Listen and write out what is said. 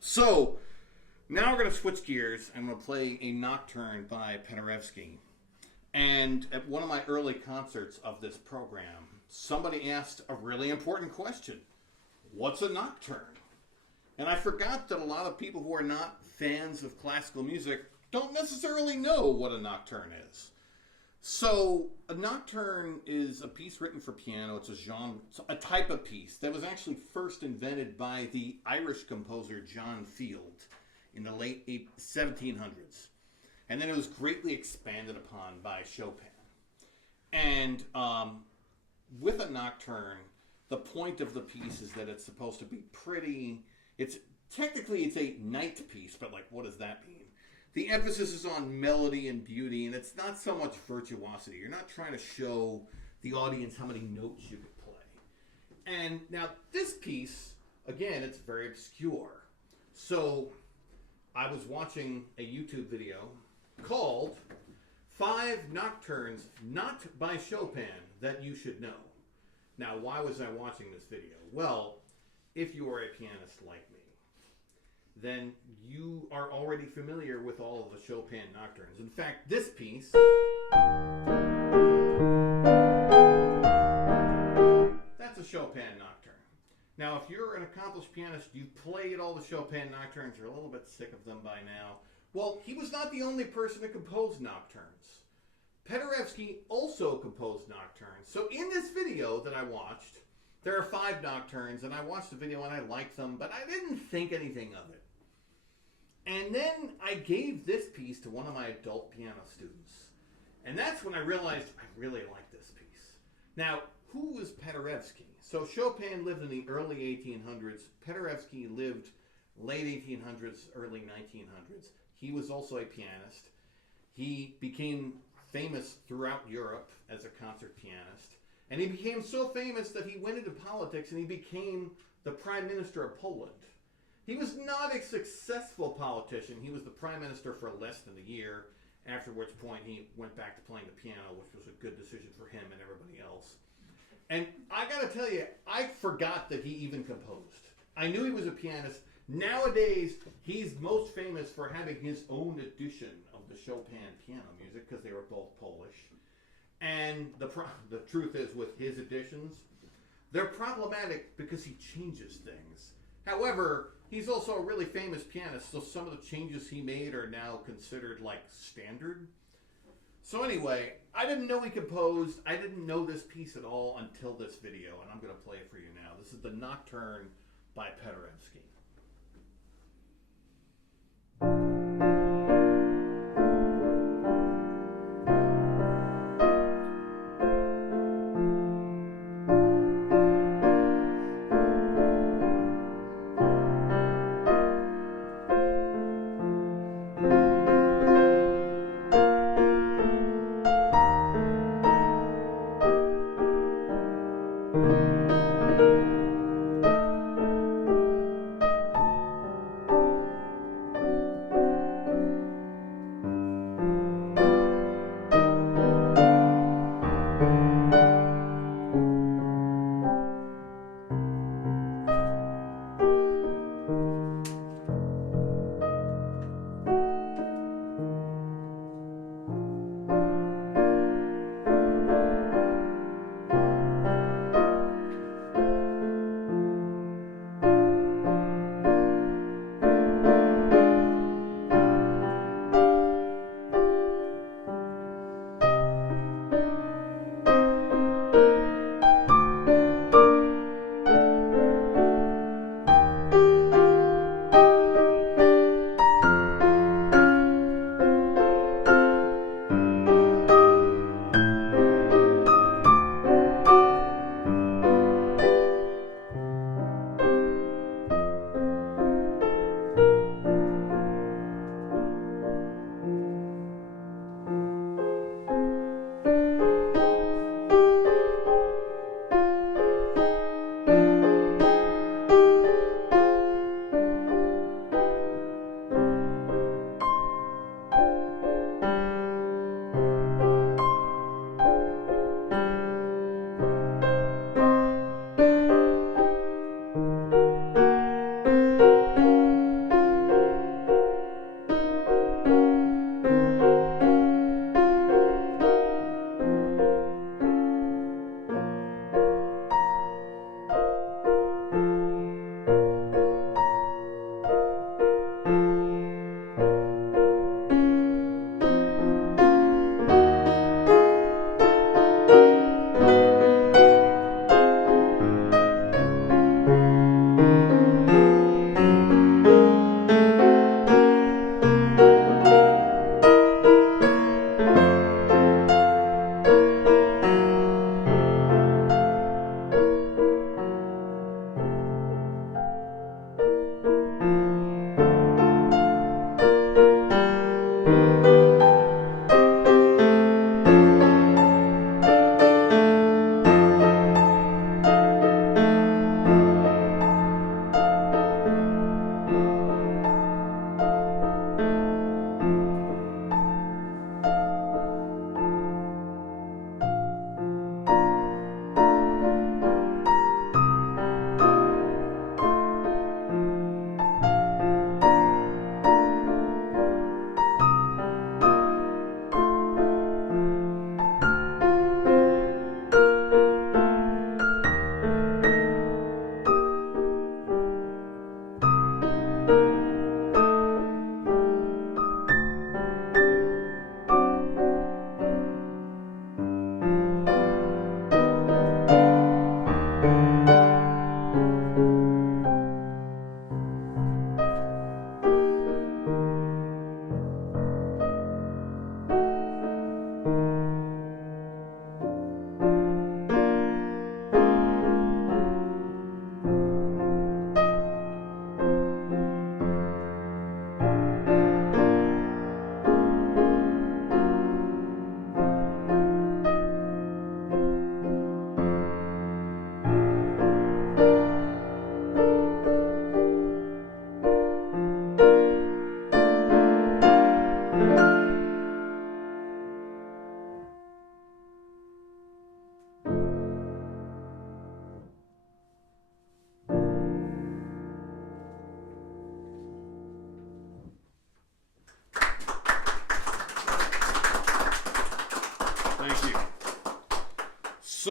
So, now we're going to switch gears and we'll play a Nocturne by Paderewski. And at one of my early concerts of this program, somebody asked a really important question. What's a Nocturne? And I forgot that a lot of people who are not fans of classical music don't necessarily know what a Nocturne is. So, a Nocturne is a piece written for piano. It's a genre, a type of piece that was actually first invented by the Irish composer John Field in the late 1700s. And then it was greatly expanded upon by Chopin. And with a Nocturne, the point of the piece is that it's supposed to be pretty... Technically it's a night piece, but like, what does that mean? The emphasis is on melody and beauty, and it's not so much virtuosity. You're not trying to show the audience how many notes you could play. And now this piece, again, it's very obscure. So I was watching a YouTube video called 5 Nocturnes Not by Chopin That You Should Know. Now, why was I watching this video? Well, if you are a pianist like me, then you are already familiar with all of the Chopin nocturnes. In fact, this piece, that's a Chopin nocturne. Now, if you're an accomplished pianist, you've played all the Chopin nocturnes, you're a little bit sick of them by now. Well, he was not the only person to compose nocturnes. Paderewski also composed nocturnes. So in this video that I watched, there are 5 nocturnes, and I watched the video and I liked them, but I didn't think anything of it. And then I gave this piece to one of my adult piano students. And that's when I realized I really like this piece. Now, who was Paderewski? So Chopin lived in the early 1800s. Paderewski lived late 1800s, early 1900s. He was also a pianist. He became famous throughout Europe as a concert pianist. And he became so famous that he went into politics and he became the Prime Minister of Poland. He was not a successful politician. He was the Prime Minister for less than a year, after which point he went back to playing the piano, which was a good decision for him and everybody else. And I gotta tell you, I forgot that he even composed. I knew he was a pianist. Nowadays, he's most famous for having his own edition of the Chopin piano music, because they were both Polish. And the truth is, with his editions, they're problematic because he changes things. However, he's also a really famous pianist, so some of the changes he made are now considered like standard. So anyway, I didn't know he composed. I didn't know this piece at all until this video, and I'm going to play it for you now. This is the Nocturne by Paderewski.